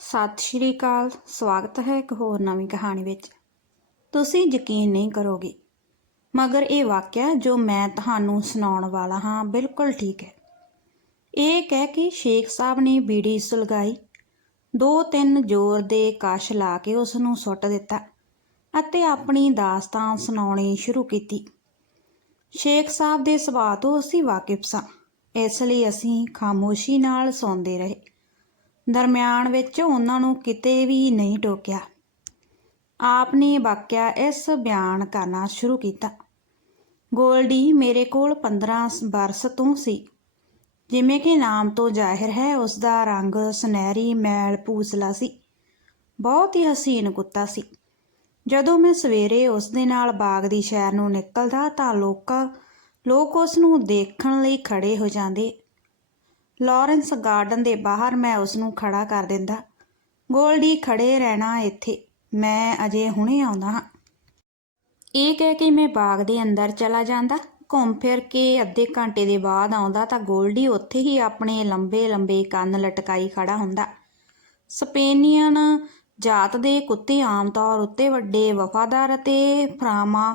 ਸਤਿ ਸ਼੍ਰੀ ਅਕਾਲ। ਸਵਾਗਤ ਹੈ ਇੱਕ ਹੋਰ ਨਵੀਂ ਕਹਾਣੀ ਵਿੱਚ। ਤੁਸੀਂ ਯਕੀਨ ਨਹੀਂ ਕਰੋਗੇ, ਮਗਰ ਇਹ ਵਾਕਿਆ ਜੋ ਮੈਂ ਤੁਹਾਨੂੰ ਸੁਣਾਉਣ ਵਾਲਾ ਹਾਂ, ਬਿਲਕੁਲ ਠੀਕ ਹੈ। ਇਹ ਕਹਿ ਕੇ ਸ਼ੇਖ ਸਾਹਿਬ ਨੇ ਬੀੜੀ ਸੁਲਗਾਈ। ਦੋ ਤਿੰਨ ਜ਼ੋਰ ਦੇ ਕਸ਼ ਲਾ ਕੇ ਉਸ ਨੂੰ ਸੁੱਟ ਦਿੱਤਾ ਅਤੇ ਆਪਣੀ ਦਾਸਤਾਨ ਸੁਣਾਉਣੀ ਸ਼ੁਰੂ ਕੀਤੀ। ਸ਼ੇਖ ਸਾਹਿਬ ਦੇ ਸੁਭਾਅ ਤੋਂ ਅਸੀਂ ਵਾਕਿਫ ਸਾਂ, ਇਸ ਲਈ ਅਸੀਂ ਖਾਮੋਸ਼ੀ ਨਾਲ ਸੌਂਦੇ ਰਹੇ। ਦਰਮਿਆਨ ਵਿੱਚ ਉਹਨਾਂ ਨੂੰ ਕਿਤੇ ਵੀ ਨਹੀਂ ਟੋਕਿਆ। ਆਪ ਨੇ ਵਾਕਿਆ ਇਸ ਬਿਆਨ ਕਰਨਾ ਸ਼ੁਰੂ ਕੀਤਾ। ਗੋਲਡੀ ਮੇਰੇ ਕੋਲ 15 ਬਰਸ ਤੋਂ ਸੀ। ਜਿਵੇਂ ਕਿ ਨਾਮ ਤੋਂ ਜ਼ਾਹਿਰ ਹੈ ਉਸ ਦਾ ਰੰਗ ਸੁਨਹਿਰੀ ਮੈਲ ਪੂਸਲਾ ਸੀ। ਬਹੁਤ ਹੀ ਹਸੀਨ ਕੁੱਤਾ ਸੀ। ਜਦੋਂ ਮੈਂ ਸਵੇਰੇ ਉਸ ਦੇ ਨਾਲ ਬਾਗ ਦੀ ਸ਼ਹਿਰ ਨੂੰ ਨਿਕਲਦਾ ਤਾਂ ਲੋਕਾਂ, ਲੋਕ ਉਸ ਨੂੰ ਦੇਖਣ ਲਈ ਖੜੇ ਹੋ ਜਾਂਦੇ ਲਾਰੈਂਸ ਗਾਰਡਨ ਦੇ ਬਾਹਰ ਮੈਂ ਉਸ ਨੂੰ ਖੜਾ ਕਰ ਦਿੰਦਾ। ਗੋਲਡੀ ਖੜੇ ਰਹਿਣਾ ਇੱਥੇ। ਮੈਂ ਅਜੇ ਹੁਣੇ ਆਉਂਦਾ ਹਾਂ। ਇਹ ਕਹਿ ਕੇ ਮੈਂ ਬਾਗ ਦੇ ਅੰਦਰ ਚਲਾ ਜਾਂਦਾ। ਘੁੰਮ ਫਿਰ ਕੇ ਅੱਧੇ ਘੰਟੇ ਦੇ ਬਾਅਦ ਆਉਂਦਾ ਤਾਂ ਗੋਲਡੀ ਉੱਥੇ ਹੀ ਆਪਣੇ ਲੰਬੇ ਲੰਬੇ ਕੰਨ ਲਟਕਾਈ ਖੜਾ ਹੁੰਦਾ। ਸਪੇਨੀਅਨ ਜਾਤ ਦੇ ਕੁੱਤੇ ਆਮ ਤੌਰ ਉੱਤੇ ਵੱਡੇ ਵਫਾਦਾਰ ਅਤੇ ਫਰਾਮਾ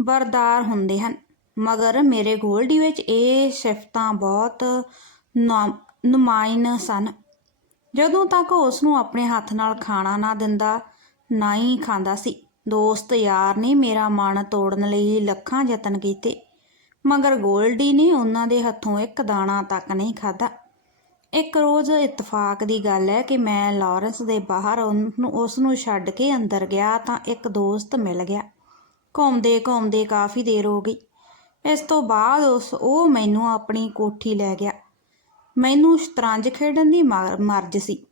ਬਰਦਾਰ ਹੁੰਦੇ ਹਨ। ਮਗਰ ਮੇਰੇ ਗੋਲਡੀ ਵਿੱਚ ਇਹ ਸਿਫਤਾਂ ਬਹੁਤ ਨੁਮਾਇਨ ਸਨ। ਜਦੋਂ ਤੱਕ ਉਸ ਨੂੰ ਆਪਣੇ ਹੱਥ ਨਾਲ ਖਾਣਾ ਨਾ ਦਿੰਦਾ, ਨਾ ਹੀ ਖਾਂਦਾ ਸੀ। ਦੋਸਤ ਯਾਰ ਨੇ ਮੇਰਾ ਮਨ ਤੋੜਨ ਲਈ ਲੱਖਾਂ ਯਤਨ ਕੀਤੇ, ਮਗਰ ਗੋਲਡੀ ਨੇ ਉਹਨਾਂ ਦੇ ਹੱਥੋਂ ਇੱਕ ਦਾਣਾ ਤੱਕ ਨਹੀਂ ਖਾਧਾ। ਇੱਕ ਰੋਜ਼ ਇਤਫਾਕ ਦੀ ਗੱਲ ਹੈ ਕਿ ਮੈਂ ਲਾਰੈਂਸ ਦੇ ਬਾਹਰ ਉਹਨੂੰ ਉਸ ਨੂੰ ਛੱਡ ਕੇ ਅੰਦਰ ਗਿਆ ਤਾਂ ਇੱਕ ਦੋਸਤ ਮਿਲ ਗਿਆ। ਘੁੰਮਦੇ ਘੁੰਮਦੇ ਕਾਫੀ ਦੇਰ ਹੋ ਗਈ। ਇਸ ਤੋਂ ਬਾਅਦ ਉਸ, ਉਹ ਮੈਨੂੰ ਆਪਣੀ ਕੋਠੀ ਲੈ ਗਿਆ। ਮੈਨੂੰ ਸ਼ਤਰੰਜ ਖੇਡਣ ਦੀ ਮਰ- ਮਰਜ਼ ਸੀ।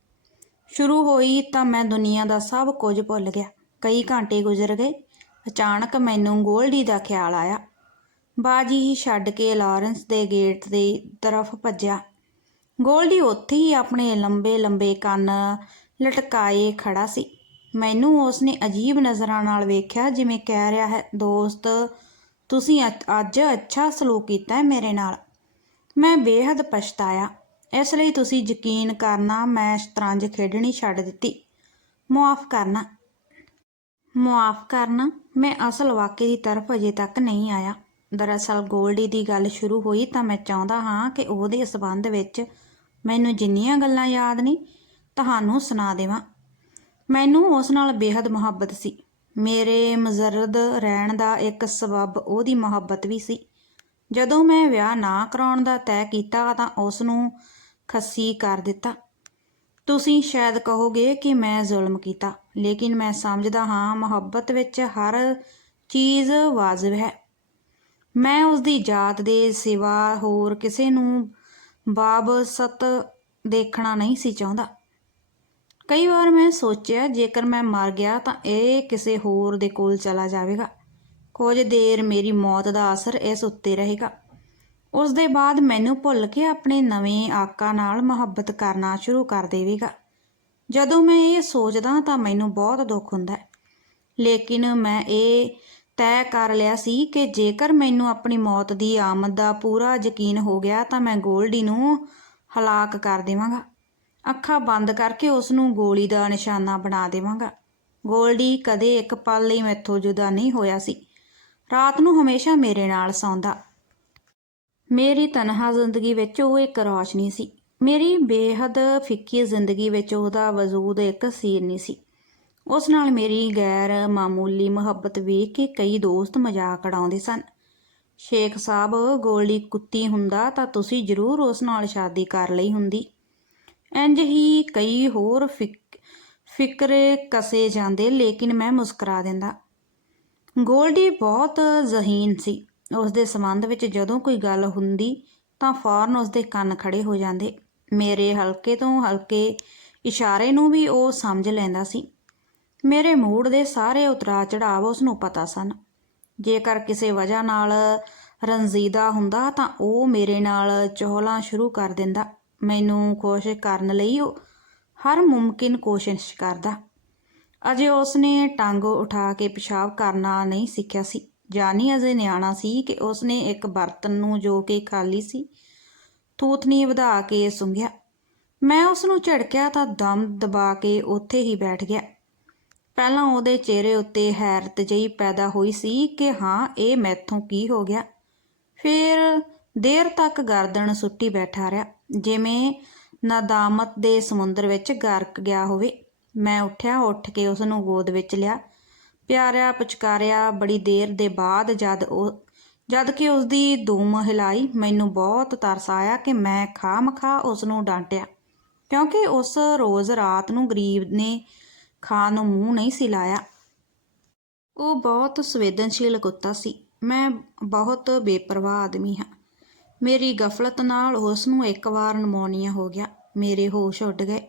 ਸ਼ੁਰੂ ਹੋਈ ਤਾਂ ਮੈਂ ਦੁਨੀਆ ਦਾ ਸਭ ਕੁਝ ਭੁੱਲ ਗਿਆ। ਕਈ ਘੰਟੇ ਗੁਜ਼ਰ ਗਏ। ਅਚਾਨਕ ਮੈਨੂੰ ਗੋਲਡੀ ਦਾ ਖਿਆਲ ਆਇਆ। ਬਾਜੀ ਹੀ ਛੱਡ ਕੇ ਲਾਰੈਂਸ ਦੇ ਗੇਟ ਦੀ ਤਰਫ ਭੱਜਿਆ। ਗੋਲਡੀ ਉੱਥੇ ਹੀ ਆਪਣੇ ਲੰਬੇ ਲੰਬੇ ਕੰਨ ਲਟਕਾਏ ਖੜਾ ਸੀ। ਮੈਨੂੰ ਉਸਨੇ ਅਜੀਬ ਨਜ਼ਰਾਂ ਨਾਲ ਵੇਖਿਆ, ਜਿਵੇਂ ਕਹਿ ਰਿਹਾ ਹੈ, ਦੋਸਤ, ਤੁਸੀਂ ਅੱਜ- ਅੱਜ ਅੱਛਾ ਸਲੂਕ ਕੀਤਾ ਹੈ ਮੇਰੇ ਨਾਲ। ਮੈਂ ਬੇਹੱਦ ਪਛਤਾਇਆ। ਇਸ ਲਈ ਤੁਸੀਂ ਯਕੀਨ ਕਰਨਾ, ਮੈਂ ਸ਼ਤਰੰਜ ਖੇਡਣੀ ਛੱਡ ਦਿੱਤੀ। ਮੁਆਫ ਕਰਨਾ। ਮੁਆਫ ਕਰਨਾ? ਮੈਂ ਅਸਲ ਵਾਕਿਏ ਦੀ ਤਰਫ ਅਜੇ ਤੱਕ ਨਹੀਂ ਆਇਆ। ਦਰਅਸਲ ਗੋਲਡੀ ਦੀ ਗੱਲ ਸ਼ੁਰੂ ਹੋਈ ਤਾਂ ਮੈਂ ਚਾਹੁੰਦਾ ਹਾਂ ਕਿ ਉਹਦੇ ਸਬੰਧ ਵਿੱਚ ਮੈਨੂੰ ਜਿੰਨੀਆਂ ਗੱਲਾਂ ਯਾਦ ਨੇ, ਤੁਹਾਨੂੰ ਸੁਣਾ ਦੇਵਾਂ। ਮੈਨੂੰ ਉਸ ਨਾਲ ਬੇਹੱਦ ਮੁਹੱਬਤ ਸੀ। ਮੇਰੇ ਮਜ਼ਰਦ ਰਹਿਣ ਦਾ ਇੱਕ ਸਬਬ ਉਹਦੀ ਮੁਹੱਬਤ ਵੀ ਸੀ। ਜਦੋਂ ਮੈਂ ਵਿਆਹ ਨਾ ਕਰਾਉਣ ਦਾ ਤੈਅ ਕੀਤਾ ਤਾਂ ਉਸ ਨੂੰ ਖੱਸੀ ਕਰ ਦਿੱਤਾ। ਤੁਸੀਂ ਸ਼ਾਇਦ ਕਹੋਗੇ ਕਿ ਮੈਂ ਜ਼ੁਲਮ ਕੀਤਾ, ਲੇਕਿਨ ਮੈਂ ਸਮਝਦਾ ਹਾਂ ਮੁਹੱਬਤ ਵਿੱਚ ਹਰ ਚੀਜ਼ ਵਾਜਬ ਹੈ। ਮੈਂ ਉਸ ਦੀ ਜਾਤ ਦੇ ਸਿਵਾ ਹੋਰ ਕਿਸੇ ਨੂੰ ਬਾਬਸਤ ਦੇਖਣਾ ਨਹੀਂ ਸੀ ਚਾਹੁੰਦਾ। ਕਈ ਵਾਰ ਮੈਂ ਸੋਚਿਆ, ਜੇਕਰ ਮੈਂ ਮਰ ਗਿਆ ਤਾਂ ਇਹ ਕਿਸੇ ਹੋਰ ਦੇ ਕੋਲ ਚਲਾ ਜਾਵੇਗਾ। ਕੁਝ ਦੇਰ ਮੇਰੀ ਮੌਤ ਦਾ ਅਸਰ ਇਸ ਉੱਤੇ ਰਹੇਗਾ। ਉਸ ਦੇ ਬਾਅਦ ਮੈਨੂੰ ਭੁੱਲ ਕੇ ਆਪਣੇ ਨਵੇਂ ਆਕਾ ਨਾਲ ਮੁਹੱਬਤ ਕਰਨਾ ਸ਼ੁਰੂ ਕਰ ਦੇਵੇਗਾ। ਜਦੋਂ ਮੈਂ ਇਹ ਸੋਚਦਾ ਤਾਂ ਮੈਨੂੰ ਬਹੁਤ ਦੁੱਖ ਹੁੰਦਾ ਹੈ। ਲੇਕਿਨ ਮੈਂ ਇਹ ਤੈਅ ਕਰ ਲਿਆ ਸੀ ਕਿ ਜੇਕਰ ਮੈਨੂੰ ਆਪਣੀ ਮੌਤ ਦੀ ਆਮਦ ਦਾ ਪੂਰਾ ਯਕੀਨ ਹੋ ਗਿਆ ਤਾਂ ਮੈਂ ਗੋਲਡੀ ਨੂੰ ਹਲਾਕ ਕਰ ਦੇਵਾਂਗਾ। ਅੱਖਾਂ ਬੰਦ ਕਰਕੇ ਉਸ ਨੂੰ ਗੋਲੀ ਦਾ ਨਿਸ਼ਾਨਾ ਬਣਾ ਦੇਵਾਂਗਾ। ਗੋਲਡੀ ਕਦੇ ਇੱਕ ਪਲ ਲਈ ਮੈਥੋਂ ਜੁਦਾ ਨਹੀਂ ਹੋਇਆ ਸੀ। ਰਾਤ ਨੂੰ ਹਮੇਸ਼ਾ ਮੇਰੇ ਨਾਲ ਸੌਂਦਾ। ਮੇਰੀ ਤਨਹਾ ਜ਼ਿੰਦਗੀ ਵਿੱਚ ਉਹ ਇੱਕ ਰੌਸ਼ਨੀ ਸੀ। ਮੇਰੀ ਬੇਹੱਦ ਫਿੱਕੀ ਜ਼ਿੰਦਗੀ ਵਿੱਚ ਉਹਦਾ ਵਜੂਦ ਇੱਕ ਸੀਰਨੀ ਸੀ। ਉਸ ਨਾਲ ਮੇਰੀ ਗੈਰ ਮਾਮੂਲੀ ਮੁਹੱਬਤ ਵੇਖ ਕੇ ਕਈ ਦੋਸਤ ਮਜ਼ਾਕ ਉਡਾਉਂਦੇ ਸਨ। ਸ਼ੇਖ ਸਾਹਿਬ ਗੋਲੀ ਕੁੱਤੀ ਹੁੰਦਾ ਤਾਂ ਤੁਸੀਂ ਜ਼ਰੂਰ ਉਸ ਨਾਲ ਸ਼ਾਦੀ ਕਰ ਲਈ ਹੁੰਦੀ। ਇੰਜ ਹੀ ਕਈ ਹੋਰ ਫਿਕ- ਫਿਕਰੇ ਕਸੇ ਜਾਂਦੇ, ਲੇਕਿਨ ਮੈਂ ਮੁਸਕਰਾ ਦਿੰਦਾ। ਗੋਲਡੀ ਬਹੁਤ ਜ਼ਹੀਨ ਸੀ। ਉਸ ਦੇ ਸੰਬੰਧ ਵਿੱਚ ਜਦੋਂ ਕੋਈ ਗੱਲ ਹੁੰਦੀ ਤਾਂ ਫੌਰਨ ਉਸ ਦੇ ਕੰਨ ਖੜੇ ਹੋ ਜਾਂਦੇ। ਮੇਰੇ ਹਲਕੇ ਤੋਂ ਹਲਕੇ ਇਸ਼ਾਰੇ ਨੂੰ ਵੀ ਉਹ ਸਮਝ ਲੈਂਦਾ ਸੀ। ਮੇਰੇ ਮੂਡ ਦੇ ਸਾਰੇ ਉਤਰਾ ਚੜਾਵ ਉਸ ਨੂੰ ਪਤਾ ਸਨ। ਜੇਕਰ ਕਿਸੇ ਵਜ੍ਹਾ ਨਾਲ ਰੰਜ਼ੀਦਾ ਹੁੰਦਾ ਤਾਂ ਉਹ ਮੇਰੇ ਨਾਲ ਚੋਹਲਾਂ ਸ਼ੁਰੂ ਕਰ ਦਿੰਦਾ। ਮੈਨੂੰ ਖੁਸ਼ ਕਰਨ ਲਈ ਉਹ ਹਰ ਮੁਮਕਿਨ ਕੋਸ਼ਿਸ਼ ਕਰਦਾ। ਅਜੇ ਉਸਨੇ ਟੰਗ ਉਠਾ ਕੇ ਪਿਸ਼ਾਬ ਕਰਨਾ ਨਹੀਂ ਸਿੱਖਿਆ ਸੀ। ਜਾਨੀ ਅਜੇ ਨਿਆਣਾ ਸੀ ਕਿ ਉਸਨੇ ਇੱਕ ਬਰਤਨ ਨੂੰ ਜੋ ਕਿ ਖਾਲੀ ਸੀ ਥੂਥਨੀ ਵਧਾ ਕੇ ਸੁੰਘਿਆ। ਮੈਂ ਉਸ ਨੂੰ ਝੜਕਿਆ ਤਾਂ ਦਮ ਦਬਾ ਕੇ ਉੱਥੇ ਹੀ ਬੈਠ ਗਿਆ। ਪਹਿਲਾਂ ਉਹਦੇ ਚਿਹਰੇ ਉੱਤੇ ਹੈਰਤ ਜਿਹੀ ਪੈਦਾ ਹੋਈ ਸੀ ਕਿ ਹਾਂ, ਇਹ ਮੈਥੋਂ ਕੀ ਹੋ ਗਿਆ? ਫਿਰ ਦੇਰ ਤੱਕ ਗਰਦਨ ਸੁੱਟੀ ਬੈਠਾ ਰਿਹਾ, ਜਿਵੇਂ ਨਦਾਮਤ ਦੇ ਸਮੁੰਦਰ ਵਿੱਚ ਗਰਕ ਗਿਆ ਹੋਵੇ। ਮੈਂ ਉੱਠਿਆ, ਉੱਠ ਕੇ ਉਸ ਨੂੰ ਗੋਦ ਵਿੱਚ ਲਿਆ। ਪਿਆਰਿਆ ਪੁਚਕਾਰਿਆ, ਬੜੀ ਦੇਰ ਦੇ ਬਾਅਦ ਜਦ ਉਹ, ਜਦ ਕਿ ਉਸ ਦੀ ਦੂਮ ਹਿਲਾਈ, ਮੈਨੂੰ ਬਹੁਤ ਤਰਸ ਆਇਆ ਕਿ ਮੈਂ ਖਾਮਖਾ ਉਸ ਨੂੰ ਡਾਂਟਿਆ। ਕਿਉਂਕਿ ਉਸ ਰੋਜ਼ ਰਾਤ ਨੂੰ ਗਰੀਬ ਨੇ ਖਾਣ ਨੂੰ ਮੂੰਹ ਨਹੀਂ ਸੀ ਲਾਇਆ। ਉਹ ਬਹੁਤ ਸੰਵੇਦਨਸ਼ੀਲ ਕੁੱਤਾ ਸੀ। ਮੈਂ ਬਹੁਤ ਬੇਪਰਵਾਹ ਆਦਮੀ ਹਾਂ। ਮੇਰੀ ਗਫਲਤ ਨਾਲ ਉਸ ਨੂੰ ਇੱਕ ਵਾਰ ਨਮੋਨੀਆ ਹੋ ਗਿਆ। ਮੇਰੇ ਹੋਸ਼ ਉੱਡ ਗਏ।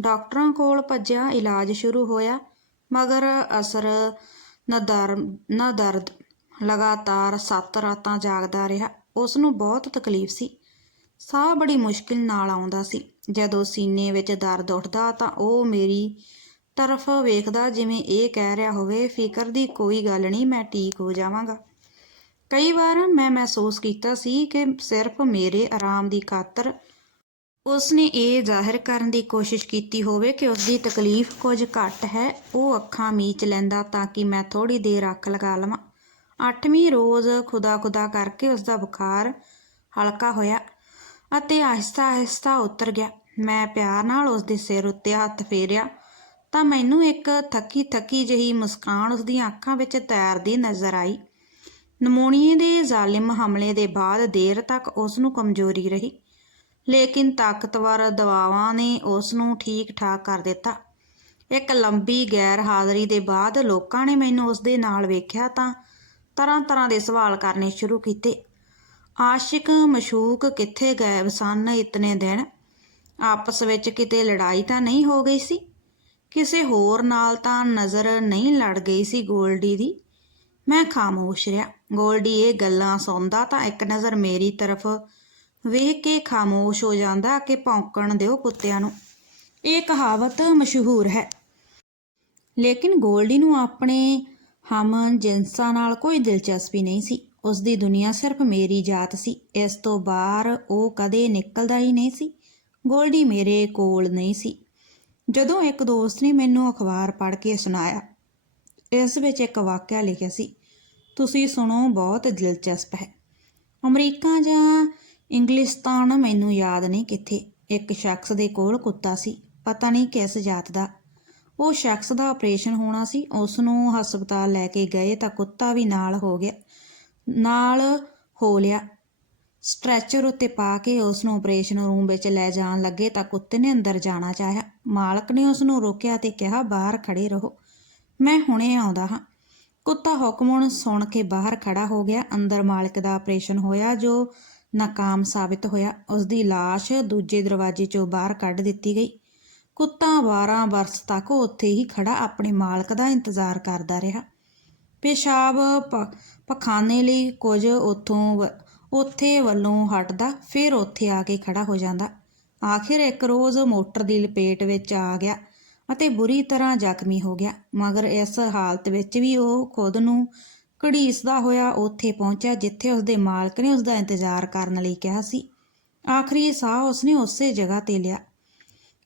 ਡਾਕਟਰਾਂ ਕੋਲ ਭੱਜਿਆ, ਇਲਾਜ ਸ਼ੁਰੂ ਹੋਇਆ, ਮਗਰ ਅਸਰ ਨਾ ਦਰ, ਨਾ ਦਰਦ, ਲਗਾਤਾਰ 7 ਰਾਤਾਂ ਜਾਗਦਾ ਰਿਹਾ। ਉਸ ਨੂੰ ਬਹੁਤ ਤਕਲੀਫ ਸੀ। ਸਾਹ ਬੜੀ ਮੁਸ਼ਕਿਲ ਨਾਲ ਆਉਂਦਾ ਸੀ। ਜਦੋਂ ਸੀਨੇ ਵਿੱਚ ਦਰਦ ਉੱਠਦਾ ਤਾਂ ਉਹ ਮੇਰੀ ਤਰਫ ਵੇਖਦਾ, ਜਿਵੇਂ ਇਹ ਕਹਿ ਰਿਹਾ ਹੋਵੇ, ਫਿਕਰ ਦੀ ਕੋਈ ਗੱਲ ਨਹੀਂ, ਮੈਂ ਠੀਕ ਹੋ ਜਾਵਾਂਗਾ। ਕਈ ਵਾਰ ਮੈਂ ਮਹਿਸੂਸ ਕੀਤਾ ਸੀ ਕਿ ਸਿਰਫ ਮੇਰੇ ਆਰਾਮ ਦੀ ਖਾਤਰ ਉਸ ਨੇ ਇਹ ਜ਼ਾਹਿਰ ਕਰਨ ਦੀ ਕੋਸ਼ਿਸ਼ ਕੀਤੀ ਹੋਵੇ ਕਿ ਉਸ ਦੀ ਤਕਲੀਫ ਕੁਝ ਘੱਟ ਹੈ। ਉਹ ਅੱਖਾਂ ਮੀਚ ਲੈਂਦਾ ਤਾਂ ਕਿ ਮੈਂ ਥੋੜੀ ਦੇਰ ਅੱਖ ਲਗਾ ਲਵਾਂ। ਅੱਠਵੀਂ ਰੋਜ਼ ਖੁਦਾ ਖੁਦਾ ਕਰਕੇ ਉਸ ਦਾ ਬੁਖਾਰ ਹਲਕਾ ਹੋਇਆ ਅਤੇ ਆਹਿਸਤਾ ਆਹਿਸਤਾ ਉਤਰ ਗਿਆ। ਮੈਂ ਪਿਆਰ ਨਾਲ ਉਸ ਦੇ ਸਿਰ ਉੱਤੇ ਹੱਥ ਫੇਰਿਆ ਤਾਂ ਮੈਨੂੰ ਇੱਕ ਥੱਕੀ ਥੱਕੀ ਜਿਹੀ ਮੁਸਕਾਨ ਉਸ ਦੀਆਂ ਅੱਖਾਂ ਵਿੱਚ ਤੈਰਦੀ ਨਜ਼ਰ ਆਈ। ਨਮੋਨੀਏ ਦੇ ਜ਼ਾਲਿਮ ਹਮਲੇ ਦੇ ਬਾਅਦ ਦੇਰ ਤੱਕ ਉਸ ਨੂੰ ਕਮਜ਼ੋਰੀ ਰਹੀ। ਲੇਕਿਨ ਤਾਕਤਵਰ ਦਵਾਵਾਂ ਨੇ ਉਸ ਨੂੰ ਠੀਕ ਠਾਕ ਕਰ ਦਿੱਤਾ। ਇੱਕ ਲੰਬੀ ਗੈਰ ਹਾਜ਼ਰੀ ਦੇ ਬਾਅਦ ਲੋਕਾਂ ਨੇ ਮੈਨੂੰ ਉਸ ਦੇ ਨਾਲ ਵੇਖਿਆ ਤਾਂ ਤਰ੍ਹਾਂ ਤਰ੍ਹਾਂ ਦੇ ਸਵਾਲ ਕਰਨੇ ਸ਼ੁਰੂ ਕੀਤੇ। ਆਸ਼ਿਕ, ਮਸ਼ੂਕ ਕਿੱਥੇ ਗਾਇਬ ਸਨ ਇਤਨੇ ਦਿਨ? ਆਪਸ ਵਿੱਚ ਕਿਤੇ ਲੜਾਈ ਤਾਂ ਨਹੀਂ ਹੋ ਗਈ ਸੀ? ਕਿਸੇ ਹੋਰ ਨਾਲ ਤਾਂ ਨਜ਼ਰ ਨਹੀਂ ਲੜ ਗਈ ਸੀ ਗੋਲਡੀ ਦੀ? ਮੈਂ ਖਾਮੋਸ਼ ਰਿਹਾ। ਗੋਲਡੀ ਇਹ ਗੱਲਾਂ ਸੁਣਦਾ ਤਾਂ ਇੱਕ ਨਜ਼ਰ ਮੇਰੀ ਤਰਫ ਵੇਖ ਕੇ ਖਾਮੋਸ਼ ਹੋ ਜਾਂਦਾ ਕਿ ਭੌਂਕਣ ਦਿਓ ਕੁੱਤਿਆਂ ਨੂੰ। ਇਹ ਕਹਾਵਤ ਮਸ਼ਹੂਰ ਹੈ। ਲੇਕਿਨ ਗੋਲਡੀ ਨੂੰ ਆਪਣੇ ਹਮ ਜਿਨਸਾਂ ਨਾਲ ਕੋਈ ਦਿਲਚਸਪੀ ਨਹੀਂ ਸੀ। ਉਸ ਦੀ ਦੁਨੀਆ ਸਿਰਫ ਮੇਰੀ ਜਾਤ ਸੀ। ਇਸ ਤੋਂ ਬਾਹਰ ਉਹ ਕਦੇ ਨਿਕਲਦਾ ਹੀ ਨਹੀਂ ਸੀ। ਗੋਲਡੀ ਮੇਰੇ ਕੋਲ ਨਹੀਂ ਸੀ। ਜਦੋਂ ਇੱਕ ਦੋਸਤ ਨੇ ਮੈਨੂੰ ਅਖਬਾਰ ਪੜ੍ਹ ਕੇ ਸੁਣਾਇਆ, ਇਸ ਵਿੱਚ ਇੱਕ ਵਾਕਿਆ ਲਿਖਿਆ ਸੀ, ਤੁਸੀਂ ਸੁਣੋ, ਬਹੁਤ ਦਿਲਚਸਪ ਹੈ। ਅਮਰੀਕਾ ਜਾਂ ਇੰਗਲਿਸਤਾਨ ਮੈਨੂੰ ਯਾਦ ਨਹੀਂ ਕਿੱਥੇ। ਇੱਕ ਸ਼ਖਸ ਦੇ ਕੋਲ ਕੁੱਤਾ ਸੀ। ਪਤਾ ਨਹੀਂ ਕਿਸ ਜਾਤ ਦਾ। ਉਹ ਸ਼ਖਸ ਦਾ ਆਪਰੇਸ਼ਨ ਹੋਣਾ ਸੀ। ਉਸ ਨੂੰ ਹਸਪਤਾਲ ਲੈ ਕੇ ਗਏ ਤਾਂ ਕੁੱਤਾ ਵੀ ਨਾਲ ਹੋ ਗਿਆ। ਨਾਲ ਹੋ ਲਿਆ। ਸਟ੍ਰੈਚਰ ਉੱਤੇ ਪਾ ਕੇ ਉਸ ਨੂੰ ਆਪਰੇਸ਼ਨ ਰੂਮ ਵਿੱਚ ਲੈ ਜਾਣ ਲੱਗੇ ਤਾਂ ਕੁੱਤੇ ਨੇ ਅੰਦਰ ਜਾਣਾ ਚਾਹਿਆ। ਮਾਲਕ ਨੇ ਉਸ ਨੂੰ ਰੋਕਿਆ ਤੇ ਕਿਹਾ, ਬਾਹਰ ਖੜੇ ਰਹੋ। ਮੈਂ ਹੁਣੇ ਆਉਂਦਾ ਹਾਂ। ਕੁੱਤਾ ਹੁਕਮ ਸੁਣ ਕੇ ਬਾਹਰ ਖੜਾ ਹੋ ਗਿਆ। ਅੰਦਰ ਮਾਲਕ ਦਾ ਆਪਰੇਸ਼ਨ ਹੋਇਆ, ਜੋ ਨਾਕਾਮ ਸਾਬਿਤ ਹੋਇਆ। ਉਸ ਦੀ লাশ ਦੂਜੇ ਦਰਵਾਜ਼ੇ ਚੋਂ ਬਾਹਰ ਕੱਢ ਦਿੱਤੀ ਗਈ। ਕੁੱਤਾ 12 ਵਰਸ ਤੱਕ ਉੱਥੇ ਹੀ ਖੜਾ ਆਪਣੇ ਮਾਲਕ ਦਾ ਇੰਤਜ਼ਾਰ ਕਰਦਾ ਰਿਹਾ। ਪਿਸ਼ਾਬ ਪਖਾਨੇ ਲਈ ਕੁਝ ਉੱਥੋਂ ਵ- ਉੱਥੇ ਵੱਲੋਂ ਹਟਦਾ, ਫਿਰ ਉੱਥੇ ਆ ਕੇ ਖੜਾ ਹੋ ਜਾਂਦਾ। ਆਖਿਰ ਇੱਕ ਰੋਜ਼ ਮੋਟਰ ਦੀ ਲਪੇਟ ਵਿੱਚ ਆ ਗਿਆ ਅਤੇ ਬੁਰੀ ਤਰ੍ਹਾਂ ਜ਼ਖਮੀ ਹੋ ਗਿਆ। ਮਗਰ ਇਸ ਹਾਲਤ ਵਿੱਚ ਵੀ ਉਹ ਖੁਦ ਨੂੰ ਘੜੀਸਦਾ ਹੋਇਆ, ਉੱਥੇ ਪਹੁੰਚਿਆ, ਜਿੱਥੇ ਉਸਦੇ ਮਾਲਕ ਨੇ ਉਸਦਾ ਇੰਤਜ਼ਾਰ ਕਰਨ ਲਈ ਕਿਹਾ ਸੀ। ਆਖਰੀ ਸਾਹ ਉਸਨੇ ਉਸੇ ਜਗ੍ਹਾ ਤੇ ਲਿਆ।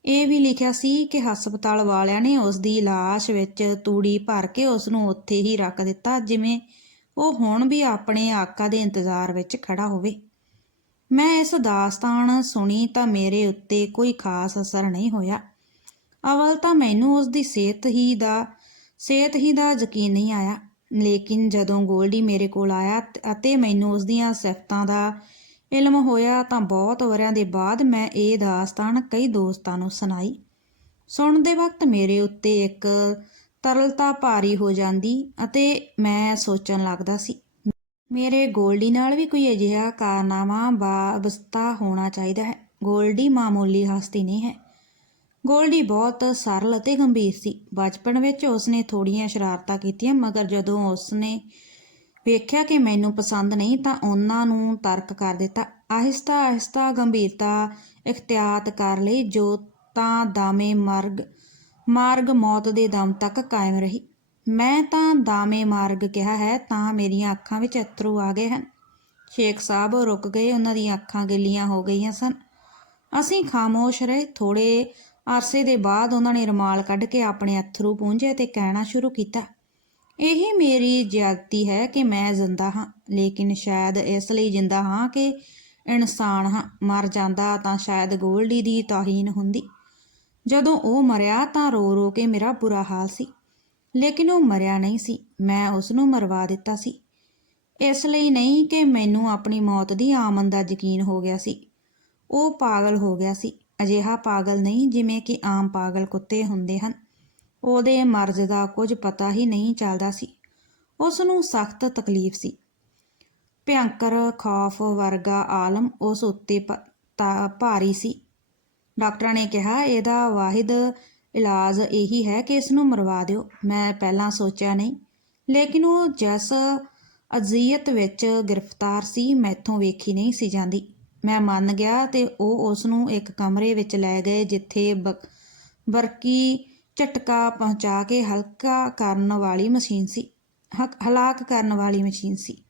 ਇਹ ਵੀ ਲਿਖਿਆ ਸੀ ਕਿ ਹਸਪਤਾਲ ਵਾਲਿਆਂ ਨੇ ਉਸ ਦੀ লাশ ਵਿੱਚ ਤੂੜੀ ਭਰ ਕੇ ਉਸ ਨੂੰ ਉੱਥੇ ਹੀ ਰੱਖ ਦਿੱਤਾ, ਜਿਵੇਂ ਉਹ ਹੁਣ ਵੀ ਆਪਣੇ ਆਕਾ ਦੇ ਇੰਤਜ਼ਾਰ ਵਿੱਚ ਖੜਾ ਹੋਵੇ। ਮੈਂ ਇਸ ਦਾਸਤਾਨ ਸੁਣੀ ਤਾਂ ਮੇਰੇ ਉੱਤੇ ਕੋਈ ਖਾਸ ਅਸਰ ਨਹੀਂ ਹੋਇਆ। ਅਵਲ ਤਾਂ ਮੈਨੂੰ ਉਸ ਦੀ ਸਿਹਤ ਹੀ ਦਾ, ਸਿਹਤ ਹੀ ਦਾ ਯਕੀਨ ਨਹੀਂ ਆਇਆ। ਲੇਕਿਨ ਜਦੋਂ ਗੋਲਡੀ ਮੇਰੇ ਕੋਲ ਆਇਆ ਅਤੇ ਮੈਨੂੰ ਉਸ ਦੀਆਂ ਸਿਫਤਾਂ ਦਾ ਇਲਮ ਹੋਇਆ ਤਾਂ ਬਹੁਤ ਵਰਿਆਂ ਦੇ ਬਾਅਦ ਮੈਂ ਇਹ ਦਾਸਤਾਨ ਕਈ ਦੋਸਤਾਂ ਨੂੰ ਸੁਣਾਈ। ਸੁਣਦੇ ਵਕਤ ਮੇਰੇ ਉੱਤੇ ਇੱਕ ਤਰਲਤਾ ਭਾਰੀ ਹੋ ਜਾਂਦੀ ਅਤੇ ਮੈਂ ਸੋਚਣ ਲੱਗਦਾ ਸੀ, ਮੇਰੇ ਗੋਲਡੀ ਨਾਲ ਵੀ ਕੋਈ ਅਜਿਹਾ ਕਾਰਨਾਮਾ ਵਾਬਸਤਾ ਹੋਣਾ ਚਾਹੀਦਾ ਹੈ। ਗੋਲਡੀ ਮਾਮੂਲੀ ਹਸਤੀ ਨਹੀਂ ਹੈ। ਗੋਲਡੀ ਬਹੁਤ ਸਰਲ ਅਤੇ ਗੰਭੀਰ ਸੀ। ਬਚਪਨ ਵਿੱਚ ਉਸਨੇ ਥੋੜੀਆਂ ਸ਼ਰਾਰਤਾਂ ਕੀਤੀਆਂ, ਮਗਰ ਜਦੋਂ ਉਸਨੇ ਵੇਖਿਆ ਕਿ ਮੈਨੂੰ ਪਸੰਦ ਨਹੀਂ, ਤਾਂ ਉਹਨਾਂ ਨੂੰ ਤਰਕ ਕਰ ਦਿੱਤਾ। ਆਹਿਸਤਾ ਆਹਿਸਤਾ ਗੰਭੀਰਤਾ ਇਖਤਿਆਤ ਕਰ ਲਈ, ਜੋ ਤਾਂ ਦਾਮੇ ਮਾਰਗ ਮਾਰਗ ਮੌਤ ਦੇ ਦਮ ਤੱਕ ਕਾਇਮ ਰਹੀ। ਮੈਂ ਤਾਂ ਦਾਮੇ ਮਾਰਗ ਕਿਹਾ ਹੈ, ਤਾਂ ਮੇਰੀਆਂ ਅੱਖਾਂ ਵਿੱਚ ਅਥਰੂ ਆ ਗਏ ਹਨ। ਸ਼ੇਖ ਸਾਹਿਬ ਰੁਕ ਗਏ, ਉਹਨਾਂ ਦੀਆਂ ਅੱਖਾਂ ਗਿੱਲੀਆਂ ਹੋ ਗਈਆਂ ਸਨ। ਅਸੀਂ ਖਾਮੋਸ਼ ਰਹੇ ਥੋੜੇ ਅਰਸੇ ਦੇ ਬਾਅਦ ਉਹਨਾਂ ਨੇ ਰੁਮਾਲ ਕੱਢ ਕੇ ਆਪਣੇ ਅਥਰੂ ਪੂੰਝੇ ਤੇ ਕਹਿਣਾ ਸ਼ੁਰੂ ਕੀਤਾ, ਇਹ ਮੇਰੀ ਜ਼ਿਆਦਤੀ ਹੈ ਕਿ ਮੈਂ ਜ਼ਿੰਦਾ ਹਾਂ, ਲੇਕਿਨ ਸ਼ਾਇਦ ਇਸ ਲਈ ਜ਼ਿੰਦਾ ਹਾਂ ਕਿ ਇਨਸਾਨ ਹਾਂ, ਮਰ ਜਾਂਦਾ ਤਾਂ ਸ਼ਾਇਦ ਗੋਲਡੀ ਦੀ ਤਾਹੀਨ ਹੁੰਦੀ। ਜਦੋਂ ਉਹ ਮਰਿਆ ਤਾਂ ਰੋ ਰੋ ਕੇ ਮੇਰਾ ਬੁਰਾ ਹਾਲ ਸੀ, ਲੇਕਿਨ ਉਹ ਮਰਿਆ ਨਹੀਂ ਸੀ, ਮੈਂ ਉਸ ਨੂੰ ਮਰਵਾ ਦਿੱਤਾ ਸੀ। ਇਸ ਲਈ ਨਹੀਂ ਕਿ ਮੈਨੂੰ ਆਪਣੀ ਮੌਤ ਦੀ ਆਮਦ ਦਾ ਯਕੀਨ ਹੋ ਗਿਆ ਸੀ, ਉਹ ਪਾਗਲ ਹੋ ਗਿਆ ਸੀ। ਅਜਿਹਾ ਪਾਗਲ ਨਹੀਂ ਜਿਵੇਂ ਕਿ ਆਮ ਪਾਗਲ ਕੁੱਤੇ ਹੁੰਦੇ ਹਨ। ਉਹਦੇ ਮਰਜ਼ ਦਾ ਕੁਝ ਪਤਾ ਹੀ ਨਹੀਂ ਚੱਲਦਾ ਸੀ। ਉਸ ਨੂੰ ਸਖਤ ਤਕਲੀਫ ਸੀ। ਭਿਅੰਕਰ ਖੌਫ ਵਰਗਾ ਆਲਮ ਉਸ ਉੱਤੇ ਪ- ਭਾਰੀ ਸੀ। ਡਾਕਟਰਾਂ ਨੇ ਕਿਹਾ, ਇਹਦਾ ਵਾਹਿਦ ਇਲਾਜ ਇਹੀ ਹੈ ਕਿ ਇਸ ਨੂੰ ਮਰਵਾ ਦਿਓ। ਮੈਂ ਪਹਿਲਾਂ ਸੋਚਿਆ ਨਹੀਂ। ਲੇਕਿਨ ਉਹ ਜਸ ਅਜ਼ੀਅਤ ਵਿੱਚ ਗ੍ਰਿਫਤਾਰ ਸੀ, ਮੈਥੋਂ ਵੇਖੀ ਨਹੀਂ ਸੀ ਜਾਂਦੀ। ਮੈਂ ਮੰਨ ਗਿਆ ਤੇ ਉਹ ਉਸ ਨੂੰ ਇੱਕ ਕਮਰੇ ਵਿੱਚ ਲੈ ਗਏ, ਜਿੱਥੇ ਬ- ਬਰਕੀ ਝਟਕਾ ਪਹੁੰਚਾ ਕੇ ਹਲਕਾ ਕਰਨ ਵਾਲੀ ਮਸ਼ੀਨ ਸੀ। ਹਲਾਕ ਕਰਨ ਵਾਲੀ ਮਸ਼ੀਨ ਸੀ।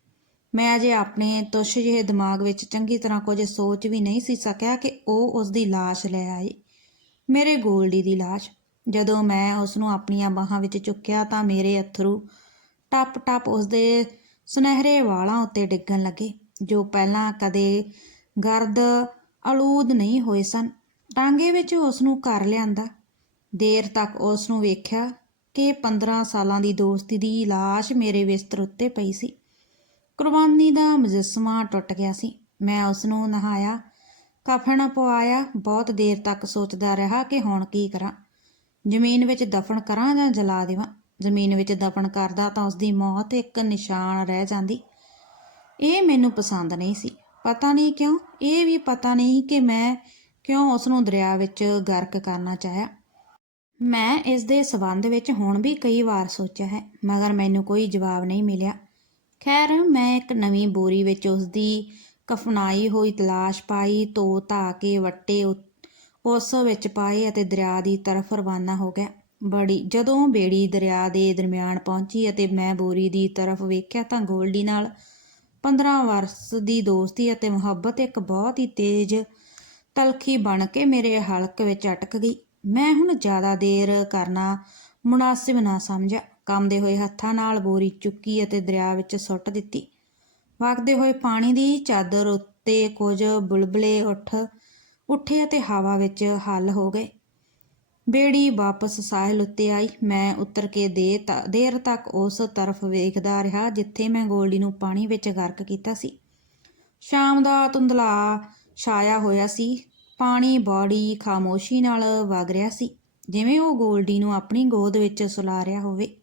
ਮੈਂ ਅਜੇ ਆਪਣੇ ਤੁਸ਼ ਜਿਹੇ ਦਿਮਾਗ ਵਿੱਚ ਚੰਗੀ ਤਰ੍ਹਾਂ ਕੁਝ ਸੋਚ ਵੀ ਨਹੀਂ ਸੀ ਸਕਿਆ ਕਿ ਉਹ ਉਸ ਦੀ ਲਾਸ਼ ਲੈ ਆਏ। ਮੇਰੇ ਗੋਲਡੀ ਦੀ ਲਾਸ਼। ਜਦੋਂ ਮੈਂ ਉਸ ਨੂੰ ਆਪਣੀਆਂ ਬਾਹਾਂ ਵਿੱਚ ਚੁੱਕਿਆ ਤਾਂ ਮੇਰੇ ਅਥਰੂ ਟੱਪ ਟੱਪ ਉਸ ਦੇ ਸੁਨਹਿਰੇ ਵਾਲਾਂ ਉੱਤੇ ਡਿੱਗਣ ਲੱਗੇ, ਜੋ ਪਹਿਲਾਂ ਕਦੇ ਗਰਦ ਆਲੂਦ ਨਹੀਂ ਹੋਏ ਸਨ। ਟਾਂਗੇ ਵਿੱਚ ਉਸ ਨੂੰ ਘਰ ਲਿਆਂਦਾ। ਦੇਰ ਤੱਕ ਉਸ ਨੂੰ ਵੇਖਿਆ ਕਿ 15 ਸਾਲਾਂ ਦੀ ਦੋਸਤੀ ਦੀ ਲਾਸ਼ ਮੇਰੇ ਬਿਸਤਰ ਉੱਤੇ ਪਈ ਸੀ। ਕੁਰਬਾਨੀ ਦਾ ਮੁਜੱਸਮਾ ਟੁੱਟ ਗਿਆ ਸੀ। ਮੈਂ ਉਸ ਨੂੰ ਨਹਾਇਆ, ਕਫਨ ਪਵਾਇਆ, ਬਹੁਤ ਦੇਰ ਤੱਕ ਸੋਚਦਾ ਰਿਹਾ ਕਿ ਹੁਣ ਕੀ ਕਰਾਂ। ਜ਼ਮੀਨ ਵਿੱਚ ਦਫਨ ਕਰਾਂ ਜਾਂ ਜਲਾ ਦੇਵਾਂ? ਜ਼ਮੀਨ ਵਿੱਚ ਦਫਨ ਕਰਦਾ ਤਾਂ ਉਸ ਦੀ ਮੌਤ ਇੱਕ ਨਿਸ਼ਾਨ ਰਹਿ ਜਾਂਦੀ। ਇਹ ਮੈਨੂੰ ਪਸੰਦ ਨਹੀਂ ਸੀ। ਪਤਾ ਨਹੀਂ ਕਿਉਂ, ਇਹ ਵੀ ਪਤਾ ਨਹੀਂ ਕਿ ਮੈਂ ਕਿਉਂ ਉਸ ਨੂੰ ਦਰਿਆ ਵਿੱਚ ਗਰਕ ਕਰਨਾ ਚਾਹਿਆ। ਮੈਂ ਇਸ ਦੇ ਸਬੰਧ ਵਿੱਚ ਹੁਣ ਵੀ ਕਈ ਵਾਰ ਸੋਚਿਆ ਹੈ, ਮਗਰ ਮੈਨੂੰ ਕੋਈ ਜਵਾਬ ਨਹੀਂ ਮਿਲਿਆ। ਖੈਰ, ਮੈਂ ਇੱਕ ਨਵੀਂ ਬੋਰੀ ਵਿੱਚ ਉਸ ਦੀ ਕਫਨਾਈ ਹੋਈ ਤਲਾਸ਼ ਪਾਈ, ਧੋ ਧਾ ਕੇ ਵੱਟੇ ਉਸ ਵਿੱਚ ਪਾਏ ਅਤੇ ਦਰਿਆ ਦੀ ਤਰਫ ਰਵਾਨਾ ਹੋ ਗਿਆ। ਬੜੀ, ਜਦੋਂ ਬੇੜੀ ਦਰਿਆ ਦੇ ਦਰਮਿਆਨ ਪਹੁੰਚੀ ਅਤੇ ਮੈਂ ਬੋਰੀ ਦੀ ਤਰਫ ਵੇਖਿਆ ਤਾਂ ਗੋਲਡੀ ਨਾਲ 15 ਵਰਸ ਦੀ ਦੋਸਤੀ ਅਤੇ ਮੁਹੱਬਤ ਇੱਕ ਬਹੁਤ ਹੀ ਤੇਜ਼ ਤਲਖੀ ਬਣ ਕੇ ਮੇਰੇ ਹਲਕ ਵਿੱਚ ਅਟਕ ਗਈ। ਮੈਂ ਹੁਣ ਜ਼ਿਆਦਾ ਦੇਰ ਕਰਨਾ ਮੁਨਾਸਿਬ ਨਾ ਸਮਝਿਆ। ਕੰਮਦੇ ਹੋਏ ਹੱਥਾਂ ਨਾਲ ਬੋਰੀ ਚੁੱਕੀ ਅਤੇ ਦਰਿਆ ਵਿੱਚ ਸੁੱਟ ਦਿੱਤੀ। ਵਗਦੇ ਹੋਏ ਪਾਣੀ ਦੀ ਚਾਦਰ ਉੱਤੇ ਕੁਝ ਬੁਲਬਲੇ ਉੱਠ, ਉੱਠੇ ਅਤੇ ਹਵਾ ਵਿੱਚ ਹੱਲ ਹੋ ਗਏ। ਬੇੜੀ ਵਾਪਸ ਸਾਹਿਲ ਉੱਤੇ ਆਈ। ਮੈਂ ਉਤਰ ਕੇ ਦੇ ਤ- ਦੇਰ ਤੱਕ ਉਸ ਤਰਫ ਵੇਖਦਾ ਰਿਹਾ ਜਿੱਥੇ ਮੈਂ ਗੋਲਡੀ ਨੂੰ ਪਾਣੀ ਵਿੱਚ ਗਰਕ ਕੀਤਾ ਸੀ। ਸ਼ਾਮ ਦਾ ਧੁੰਦਲਾ ਛਾਇਆ ਹੋਇਆ ਸੀ। ਪਾਣੀ ਬੜੀ ਖਾਮੋਸ਼ੀ ਨਾਲ ਵਗ ਰਿਹਾ ਸੀ। ਜਿਵੇਂ ਉਹ ਗੋਲਡੀ ਨੂੰ ਆਪਣੀ ਗੋਦ ਵਿੱਚ ਸੁਲਾ ਰਿਹਾ ਹੋਵੇ।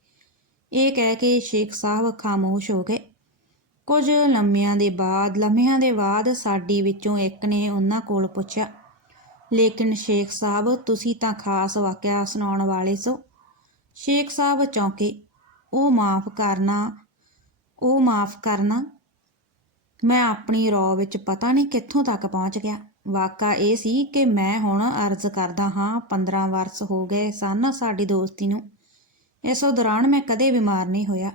ਇਹ ਕਹਿ ਕੇ ਸ਼ੇਖ ਸਾਹਿਬ ਖਾਮੋਸ਼ ਹੋ ਗਏ। ਕੁਝ ਲੰਮਿਆਂ ਦੇ ਬਾਅਦ, ਲੰਮਿਆਂ ਦੇ ਬਾਅਦ ਸਾਡੀ ਵਿੱਚੋਂ ਇੱਕ ਨੇ ਉਹਨਾਂ ਕੋਲ ਪੁੱਛਿਆ ਲੇਕਿਨ ਸ਼ੇਖ ਸਾਹਿਬ, ਤੁਸੀਂ ਤਾਂ ਖਾਸ ਵਾਕਿਆ ਸੁਣਾਉਣ ਵਾਲੇ ਸੋ। ਸ਼ੇਖ ਸਾਹਿਬ ਚੌਂਕੇ, ਉਹ ਮਾਫ ਕਰਨਾ, ਉਹ ਮਾਫ ਕਰਨਾ। ਮੈਂ ਆਪਣੀ ਰੌ ਵਿੱਚ ਪਤਾ ਨਹੀਂ ਕਿੱਥੋਂ ਤੱਕ ਪਹੁੰਚ ਗਿਆ। ਵਾਕਾ ਇਹ ਸੀ ਕਿ ਮੈਂ ਹੁਣ ਅਰਜ਼ ਕਰਦਾ ਹਾਂ 15 ਵਰਸ ਹੋ ਗਏ ਸਨ ਸਾਡੀ ਦੋਸਤੀ ਨੂੰ। ਇਸ ਦੌਰਾਨ ਮੈਂ ਕਦੇ ਬਿਮਾਰ ਨਹੀਂ ਹੋਇਆ।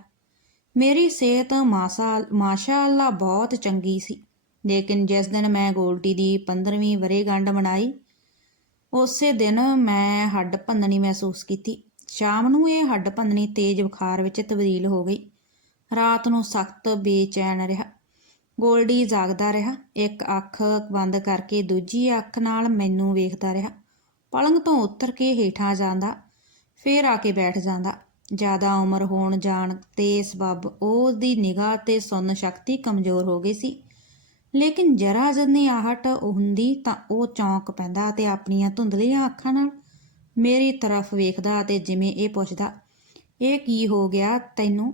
ਮੇਰੀ ਸਿਹਤ ਮਾਸਾ ਮਾਸ਼ਾ ਅੱਲਾ ਬਹੁਤ ਚੰਗੀ ਸੀ। ਲੇਕਿਨ ਜਿਸ ਦਿਨ ਮੈਂ ਗੋਲਟੀ ਦੀ 15ਵੀਂ ਵਰੇਗੰਢ ਮਨਾਈ ਉਸੇ ਦਿਨ ਮੈਂ ਹੱਡ ਭੰਨਣੀ ਮਹਿਸੂਸ ਕੀਤੀ। ਸ਼ਾਮ ਨੂੰ ਇਹ ਹੱਡ ਭੰਨਣੀ ਤੇਜ਼ ਬੁਖਾਰ ਵਿੱਚ ਤਬਦੀਲ ਹੋ ਗਈ। ਰਾਤ ਨੂੰ ਸਖਤ ਬੇਚੈਨ ਰਿਹਾ। ਗੋਲਡੀ ਜਾਗਦਾ ਰਿਹਾ। ਇੱਕ ਅੱਖ ਬੰਦ ਕਰਕੇ ਦੂਜੀ ਅੱਖ ਨਾਲ ਮੈਨੂੰ ਵੇਖਦਾ ਰਿਹਾ। ਪਲੰਗ ਤੋਂ ਉੱਤਰ ਕੇ ਹੇਠਾਂ ਜਾਂਦਾ, ਫੇਰ ਆ ਕੇ ਬੈਠ ਜਾਂਦਾ। ਜ਼ਿਆਦਾ ਉਮਰ ਹੋਣ ਜਾਣ ਤੇ ਸਬਬ ਉਸ ਦੀ ਨਿਗਾਹ ਤੇ ਸੁਣਨ ਸ਼ਕਤੀ ਕਮਜ਼ੋਰ ਹੋ ਗਈ ਸੀ। ਲੇਕਿਨ ਜਰਾ ਜਦਨੀ ਆਹਟ ਹੁੰਦੀ ਤਾਂ ਉਹ ਚੌਂਕ ਪੈਂਦਾ ਤੇ ਆਪਣੀਆਂ ਧੁੰਦਲੀਆਂ ਅੱਖਾਂ ਨਾਲ ਮੇਰੀ ਤਰਫ ਵੇਖਦਾ ਤੇ ਜਿਵੇਂ ਇਹ ਪੁੱਛਦਾ, ਇਹ ਕੀ ਹੋ ਗਿਆ ਤੈਨੂੰ?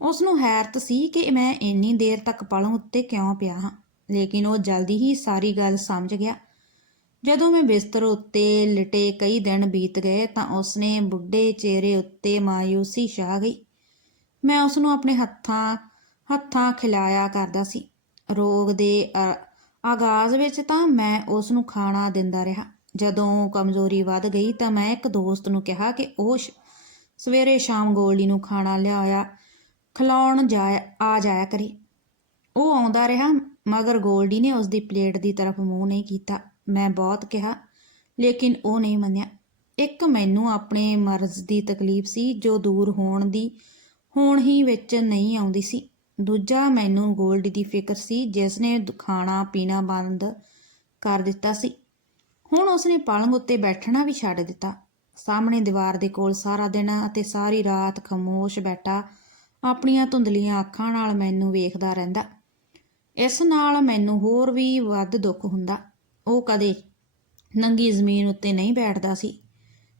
ਉਸ ਨੂੰ ਹੈਰਤ ਸੀ ਕਿ ਮੈਂ ਇੰਨੀ ਦੇਰ ਤੱਕ ਪਲੰਗ ਉੱਤੇ ਕਿਉਂ ਪਿਆ ਹਾਂ, ਲੇਕਿਨ ਉਹ ਜਲਦੀ ਹੀ ਸਾਰੀ ਗੱਲ ਸਮਝ ਗਿਆ। ਜਦੋਂ ਮੈਂ ਬਿਸਤਰ ਉੱਤੇ ਲਿਟੇ ਕਈ ਦਿਨ ਬੀਤ ਗਏ ਤਾਂ ਉਸਨੇ ਬੁੱਢੇ ਚਿਹਰੇ ਉੱਤੇ ਮਾਇੂਸੀ ਛਾ ਗਈ। ਮੈਂ ਉਸ ਨੂੰ ਆਪਣੇ ਹੱਥਾਂ ਹੱਥਾਂ ਖਿਲਾਇਆ ਕਰਦਾ ਸੀ। ਰੋਗ ਦੇ, ਅ- ਆਗਾਜ਼ ਵਿੱਚ ਤਾਂ ਮੈਂ ਉਸ ਨੂੰ ਖਾਣਾ ਦਿੰਦਾ ਰਿਹਾ। ਜਦੋਂ ਕਮਜ਼ੋਰੀ ਵੱਧ ਗਈ ਤਾਂ ਮੈਂ ਇੱਕ ਦੋਸਤ ਨੂੰ ਕਿਹਾ ਕਿ ਉਹ ਸਵੇਰੇ ਸ਼ਾਮ ਗੋਲਡੀ ਨੂੰ ਖਾਣਾ ਲਿਆਇਆ, ਖਿਲਾਉਣ ਜਾਇਆ, ਆ ਜਾਇਆ ਕਰੇ। ਉਹ ਆਉਂਦਾ ਰਿਹਾ, ਮਗਰ ਗੋਲਡੀ ਨੇ ਉਸ ਦੀ ਪਲੇਟ ਦੀ ਤਰਫ ਮੂੰਹ ਨਹੀਂ ਕੀਤਾ। ਮੈਂ ਬਹੁਤ ਕਿਹਾ, ਲੇਕਿਨ ਉਹ ਨਹੀਂ ਮੰਨਿਆ। ਇੱਕ ਮੈਨੂੰ ਆਪਣੇ ਮਰਜ਼ ਦੀ ਤਕਲੀਫ ਸੀ ਜੋ ਦੂਰ ਹੋਣ ਦੀ, ਹੋਣ ਹੀ ਵਿੱਚ ਨਹੀਂ ਆਉਂਦੀ ਸੀ। ਦੂਜਾ ਮੈਨੂੰ ਗੋਲਡ ਦੀ ਫਿਕਰ ਸੀ ਜਿਸ ਨੇ ਖਾਣਾ ਪੀਣਾ ਬੰਦ ਕਰ ਦਿੱਤਾ ਸੀ। ਹੁਣ ਉਸਨੇ ਪਲੰਗ ਉੱਤੇ ਬੈਠਣਾ ਵੀ ਛੱਡ ਦਿੱਤਾ। ਸਾਹਮਣੇ ਦੀਵਾਰ ਦੇ ਕੋਲ ਸਾਰਾ ਦਿਨ ਅਤੇ ਸਾਰੀ ਰਾਤ ਖਾਮੋਸ਼ ਬੈਠਾ, ਆਪਣੀਆਂ ਧੁੰਦਲੀਆਂ ਅੱਖਾਂ ਨਾਲ ਮੈਨੂੰ ਵੇਖਦਾ ਰਹਿੰਦਾ। ਇਸ ਨਾਲ ਮੈਨੂੰ ਹੋਰ ਵੀ ਵੱਧ ਦੁੱਖ ਹੁੰਦਾ। ਉਹ ਕਦੇ ਨੰਗੀ ਜ਼ਮੀਨ ਉੱਤੇ ਨਹੀਂ ਬੈਠਦਾ ਸੀ।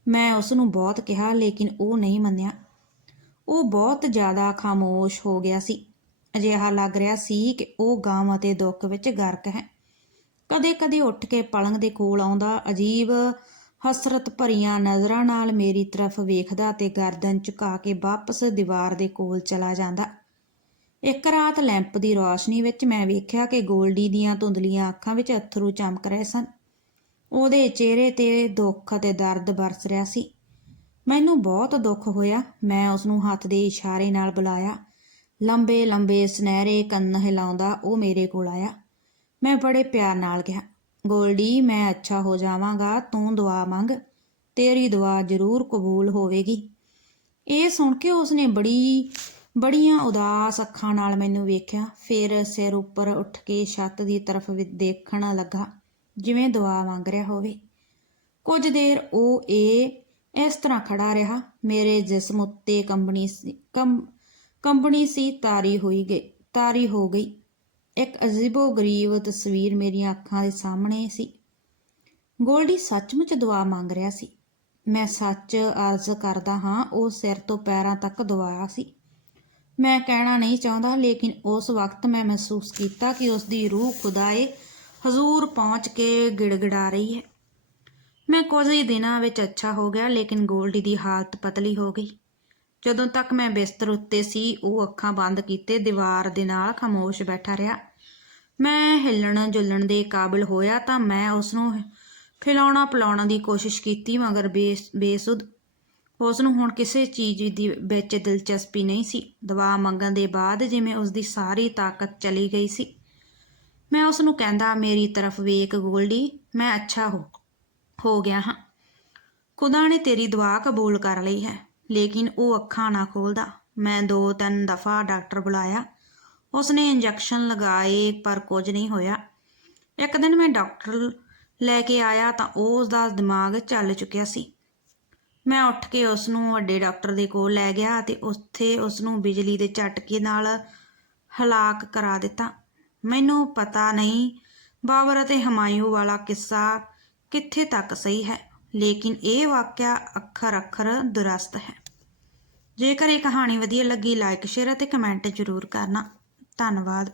ਮੈਂ ਉਸ ਨੂੰ ਬਹੁਤ ਕਿਹਾ, ਲੇਕਿਨ ਉਹ ਨਹੀਂ ਮੰਨਿਆ। ਉਹ ਬਹੁਤ ਜ਼ਿਆਦਾ ਖਾਮੋਸ਼ ਹੋ ਗਿਆ ਸੀ। ਅਜਿਹਾ ਲੱਗ ਰਿਹਾ ਸੀ ਕਿ ਉਹ ਗਮ ਅਤੇ ਦੁੱਖ ਵਿੱਚ ਗਰਕ ਹੈ। ਕਦੇ-ਕਦੇ ਉੱਠ ਕੇ ਪਲੰਗ ਦੇ ਕੋਲ ਆਉਂਦਾ ਅਜੀਬ ਹਸਰਤ ਭਰੀਆਂ ਨਜ਼ਰਾਂ ਨਾਲ ਮੇਰੀ ਤਰਫ ਵੇਖਦਾ ਤੇ ਗਰਦਨ ਝੁਕਾ ਕੇ ਵਾਪਸ ਦੀਵਾਰ ਦੇ ਕੋਲ ਚਲਾ ਜਾਂਦਾ। ਇੱਕ ਰਾਤ ਲੈਂਪ ਦੀ ਰੋਸ਼ਨੀ ਵਿੱਚ ਮੈਂ ਵੇਖਿਆ ਕਿ ਗੋਲਡੀ ਦੀਆਂ ਧੁੰਦਲੀਆਂ ਅੱਖਾਂ ਵਿੱਚ ਅਥਰੂ ਚਮਕ ਰਹੇ ਸਨ। ਉਹਦੇ ਚਿਹਰੇ ਤੇ ਦੁੱਖ ਅਤੇ ਦਰਦ ਵਰਸ ਰਿਹਾ ਸੀ। ਮੈਨੂੰ ਬਹੁਤ ਦੁੱਖ ਹੋਇਆ। ਮੈਂ ਉਸ ਨੂੰ ਹੱਥ ਦੇ ਇਸ਼ਾਰੇ ਨਾਲ ਬੁਲਾਇਆ। ਲੰਬੇ ਲੰਬੇ ਸੁਨਹਿਰੇ ਕੰਨ ਹਿਲਾਉਂਦਾ ਉਹ ਮੇਰੇ ਕੋਲ ਆਇਆ। ਮੈਂ ਬੜੇ ਪਿਆਰ ਨਾਲ ਕਿਹਾ, ਗੋਲਡੀ, ਮੈਂ ਅੱਛਾ ਹੋ ਜਾਵਾਂਗਾ, ਤੂੰ ਦੁਆ ਮੰਗ, ਤੇਰੀ ਦੁਆ ਜ਼ਰੂਰ ਕਬੂਲ ਹੋਵੇਗੀ। ਇਹ ਸੁਣ ਕੇ ਉਸਨੇ ਬੜੀ, ਬੜੀਆਂ ਉਦਾਸ ਅੱਖਾਂ ਨਾਲ ਮੈਨੂੰ ਵੇਖਿਆ। ਫਿਰ ਸਿਰ ਉੱਪਰ ਉੱਠ ਕੇ ਛੱਤ ਦੀ ਤਰਫ ਦੇਖਣ ਲੱਗਾ, ਜਿਵੇਂ ਦੁਆ ਮੰਗ ਰਿਹਾ ਹੋਵੇ। ਕੁਝ ਦੇਰ ਉਹ ਇਹ, ਇਸ ਤਰ੍ਹਾਂ ਖੜਾ ਰਿਹਾ। ਮੇਰੇ ਜਿਸਮ ਉੱਤੇ ਕੰਬਣੀ ਸੀ, ਕੰਬ ਕੰਬਣੀ ਸੀ, ਤਾਰੀ ਹੋਈ ਗਈ, ਤਾਰੀ ਹੋ ਗਈ। ਇੱਕ ਅਜੀਬੋ ਗਰੀਬ ਤਸਵੀਰ ਮੇਰੀਆਂ ਅੱਖਾਂ ਦੇ ਸਾਹਮਣੇ ਸੀ। ਗੋਲਡੀ ਸੱਚਮੁੱਚ ਦੁਆ ਮੰਗ ਰਿਹਾ ਸੀ। ਮੈਂ ਸੱਚ ਅਰਜ਼ ਕਰਦਾ ਹਾਂ, ਉਹ ਸਿਰ ਤੋਂ ਪੈਰਾਂ ਤੱਕ ਦੁਆਇਆ ਸੀ। ਮੈਂ ਕਹਿਣਾ ਨਹੀਂ ਚਾਹੁੰਦਾ, ਲੇਕਿਨ ਉਸ ਵਕਤ ਮੈਂ ਮਹਿਸੂਸ ਕੀਤਾ ਕਿ ਉਸ ਦੀ ਰੂਹ ਖੁਦਾਏ ਹਜ਼ੂਰ ਪਹੁੰਚ ਕੇ ਗਿੜਗਿੜਾ ਰਹੀ ਹੈ। ਮੈਂ ਕੁਝ ਹੀ ਦਿਨਾਂ ਵਿੱਚ ਅੱਛਾ ਹੋ ਗਿਆ, ਲੇਕਿਨ ਗੋਲਡੀ ਦੀ ਹਾਲਤ ਪਤਲੀ ਹੋ ਗਈ। ਜਦੋਂ ਤੱਕ ਮੈਂ ਬਿਸਤਰ ਉੱਤੇ ਸੀ, ਉਹ ਅੱਖਾਂ ਬੰਦ ਕੀਤੇ, ਦੀਵਾਰ ਦੇ ਨਾਲ ਖਾਮੋਸ਼ ਬੈਠਾ ਰਿਹਾ। ਮੈਂ ਹਿੱਲਣ ਜੁਲਣ ਦੇ ਕਾਬਿਲ ਹੋਇਆ ਤਾਂ ਮੈਂ ਉਸ ਨੂੰ ਖਿਲਾਉਣਾ ਪਿਲਾਉਣਾ ਦੀ ਕੋਸ਼ਿਸ਼ ਕੀਤੀ, ਮਗਰ ਬੇਸ, ਬੇਸੁੱਧ ਉਸ ਨੂੰ ਹੁਣ ਕਿਸੇ ਚੀਜ਼ ਦੀ ਵਿੱਚ ਦਿਲਚਸਪੀ ਨਹੀਂ ਸੀ। ਦਵਾ ਮੰਗਣ ਦੇ ਬਾਅਦ ਜਿਵੇਂ ਉਸ ਦੀ ਸਾਰੀ ਤਾਕਤ ਚਲੀ ਗਈ ਸੀ। ਮੈਂ ਉਸ ਨੂੰ ਕਹਿੰਦਾ, ਮੇਰੀ ਤਰਫ ਵੇਖ ਗੋਲਡੀ, ਮੈਂ ਅੱਛਾ ਹੋ ਹੋ ਗਿਆ ਹਾਂ। ਖੁਦਾ ਨੇ ਤੇਰੀ ਦੁਆ ਕਬੂਲ ਕਰ ਲਈ ਹੈ। ਲੇਕਿਨ ਉਹ ਅੱਖਾਂ ਨਾ ਖੋਲਦਾ। ਮੈਂ ਦੋ ਤਿੰਨ ਦਫਾ ਡਾਕਟਰ ਬੁਲਾਇਆ। ਉਸਨੇ ਇੰਜੈਕਸ਼ਨ ਲਗਾਏ, ਪਰ ਕੁਝ ਨਹੀਂ ਹੋਇਆ। ਇੱਕ ਦਿਨ ਮੈਂ ਡਾਕਟਰ ਲੈ ਕੇ ਆਇਆ ਤਾਂ ਉਸ ਦਾ ਦਿਮਾਗ ਚੱਲ ਚੁੱਕਿਆ ਸੀ। ਮੈਂ ਉੱਠ ਕੇ ਉਸ ਨੂੰ ਵੱਡੇ ਡਾਕਟਰ ਦੇ ਕੋਲ ਲੈ ਗਿਆ ਅਤੇ ਉੱਥੇ ਉਸ ਨੂੰ ਬਿਜਲੀ ਦੇ ਝਟਕੇ ਨਾਲ ਹਲਾਕ ਕਰਾ ਦਿੱਤਾ। ਮੈਨੂੰ ਪਤਾ ਨਹੀਂ ਬਾਬਰ ਅਤੇ ਹਮਾਯੂ ਵਾਲਾ ਕਿੱਸਾ ਕਿੱਥੇ ਤੱਕ ਸਹੀ ਹੈ, ਲੇਕਿਨ ਇਹ ਵਾਕਿਆ ਅੱਖਰ ਅੱਖਰ ਦੁਰਸਤ ਹੈ। ਜੇਕਰ ਇਹ ਕਹਾਣੀ ਵਧੀਆ ਲੱਗੀ ਲਾਈਕ ਸ਼ੇਅਰ ਅਤੇ ਕਮੈਂਟ ਜ਼ਰੂਰ ਕਰਨਾ। ਧੰਨਵਾਦ।